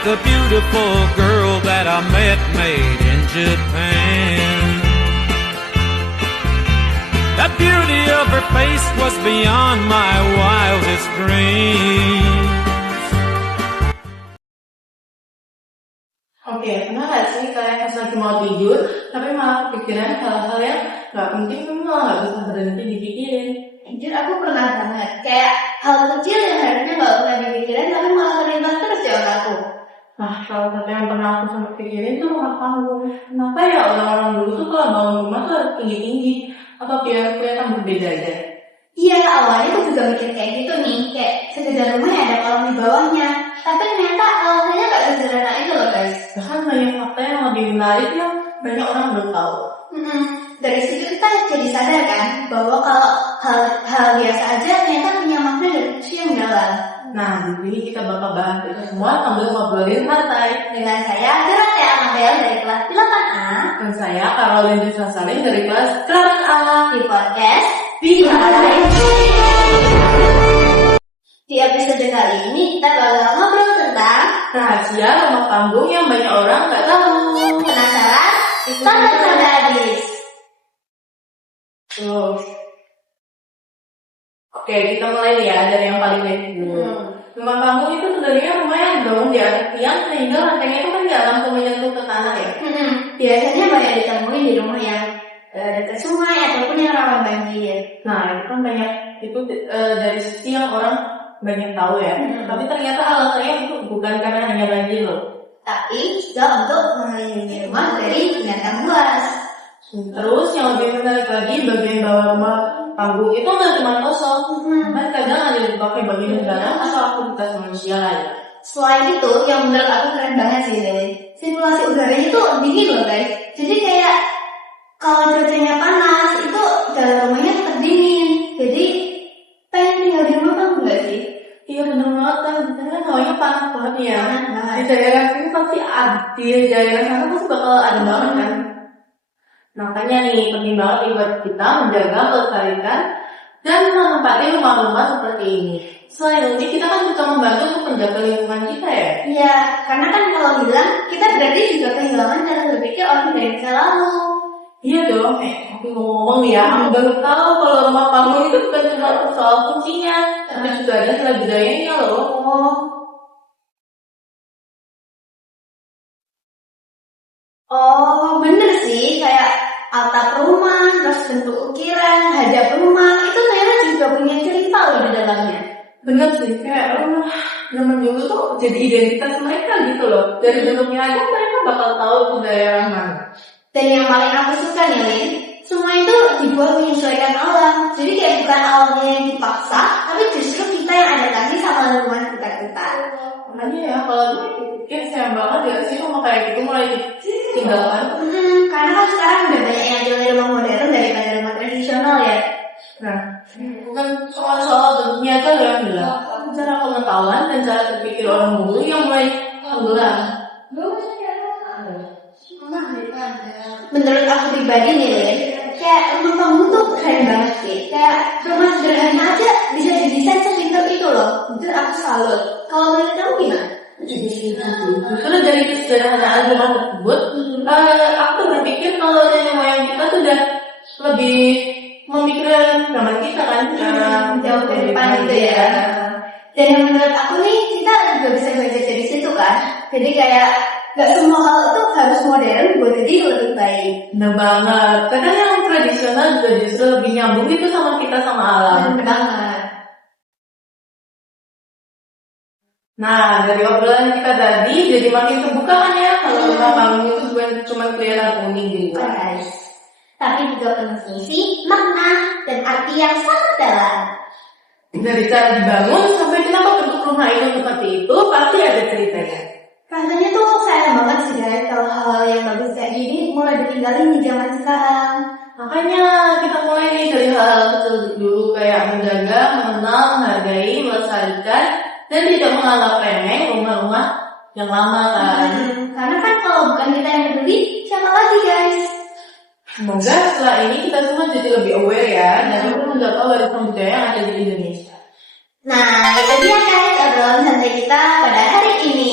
the beautiful girl that I met made in Japan. The beauty of her face was beyond my wildest dreams. Oke, pernah gak sih kalian pas lagi mau tidur, tapi malah kepikiran hal-hal yang gak penting, tapi malah gak bisa berhenti dipikirin? Jujur aku pernah banget, kayak hal kecil yang harusnya gak pernah dipikirin, tapi malah terlintas terus di otakku. Nah, salah satu yang pernah aku sempat pikirin tuh rumah panggung. Kenapa ya orang-orang dulu tuh kalau bangun rumah tuh harus tinggi-tinggi? Apa biar kelihatan berbeda aja? Iya, awalnya aku juga mikir kayak gitu nih, kayak sekedar rumah yang ada kolam di bawahnya. Tapi ternyata alasannya gak sederhana itu loh guys. Bahkan banyak fakta yang lebih menarik yang banyak orang belum tahu. Dari situ kita jadi sadar kan, bahwa kalau hal biasa aja ternyata punya makna dan fungsi yang dalam. Nah, di sini kita bakal bahas itu semua sambil ngobrolin santai. Dengan saya, Gerata Amadel dari kelas 8A. Dan saya, Caroline Desa Saling dari kelas 8A. Di podcast Bicara. Di episode kali ini kita bakal ngobrol tentang rahasia rumah panggung yang banyak orang nggak tahu. Penasaran? Tonton sampai habis. Oke, kita mulai ya dari yang paling basic dulu. Rumah panggung itu sebenarnya rumah yang dong di atas tiang sehingga lantainya itu kan nggak langsung menyentuh ke tanah ya. Biasanya banyak ditemuin di rumah yang dekat sungai ataupun yang rawan banjir. Nah, itu kan banyak itu dari sisi yang orang banyak tahu ya. Tapi ternyata alasannya itu bukan karena hanya banjir loh. Tapi juga untuk melindungi rumah dari binatang buas. Terus yang lebih menarik lagi, bagian bawah rumah panggung itu nggak cuma kosong, kan kadang ada dipakai bagi negara atau aktivitas manusia lain. Selain itu, yang menurut aku keren banget sih, sirkulasi udaranya itu dingin loh guys. Jadi kayak kalau cuacanya panas, itu dalam rumahnya tetap dingin. Jadi pengen tinggal di rumah panggung nggak sih? Iya benar banget kan, kan hawanya panas banget ya. Panas. Di daerah sini pasti ada, di daerah sana pasti bakal ada banget kan. Makanya nih penting banget buat kita menjaga, melestarikan, dan menempati rumah-rumah seperti ini. Selain itu kita kan juga membantu untuk menjaga lingkungan kita ya. Iya, karena kan kalau bilang kita berarti juga kehilangan cara berpikir orang dari masa lalu. Iya dong, tapi ngomong ya, aku baru tahu kalau rumah panggung itu bukan cuma soal fungsinya, tapi juga ada sila budayanya loh. Oh, bener sih, kayak atap rumah, terus bentuk ukiran, hajab rumah, itu ternyata juga punya cerita loh di dalamnya. Bener sih, kayak rumah zaman dulu tuh jadi identitas mereka gitu loh. Dari bentuknya aja mereka bakal tahu itu daerah mana. Dan yang paling aku suka nih, Lin, semua itu dibuat menyesuaikan alam. Jadi kayak bukan alamnya yang dipaksa, tapi justru kita yang adaptasi sama lingkungan kita. Makanya ya, kalau dipikir sayang banget ya sih rumah kayak gitu mulai ditinggalkan. Karena kan sekarang udah banyak yang jual rumah modern daripada rumah tradisional ya. Nah, bukan soal bentuknya aja ya, cara pengetahuan dan cara berpikir orang dulu yang mulai tenggelam. Menurut aku pribadi nih, Lin, kayak rumah panggung tuh keren banget sih. Kayak rumah sederhana aja bisa didesain sepintar itu loh. Itu aku salut. Kalau menurut kamu gimana? Justru dari kesederhanaan rumah tersebut, aku berpikir kalau nenek moyang kita tuh udah lebih memikirkan zaman kita kan, Jauh ke depan gitu ya. Dan yang menurut aku nih, kita juga bisa belajar dari situ kan. Jadi kayak gak semua hal itu harus modern buat jadi lebih baik. Bener banget. Kadang yang tradisional juga justru lebih nyambung gitu sama kita, sama alam. Bener banget. Nah, dari obrolan kita tadi jadi makin terbuka kan ya kalau rumah panggung itu bukan cuma kelihatan unik gitu. Guys, tapi juga penuh fungsi, makna, dan arti yang sangat dalam. Dari cara dibangun sampai kenapa bentuk rumah itu seperti itu pasti ada ceritanya. Rasanya tuh sayang banget sih guys kalau hal-hal yang bagus kayak gini mulai ditinggalin di zaman sekarang. Makanya kita mulai nih dari hal kecil dulu, kayak menjaga, mengenal, menghargai, melestarikan, dan tidak menganggap remeh rumah-rumah yang lama kan. Karena kan kalau bukan kita yang peduli, siapa lagi guys? Semoga setelah ini kita semua jadi lebih aware ya, dan menjaga warisan budaya yang ada di Indonesia. Nah, itu dia guys obrolan santai kita pada hari ini.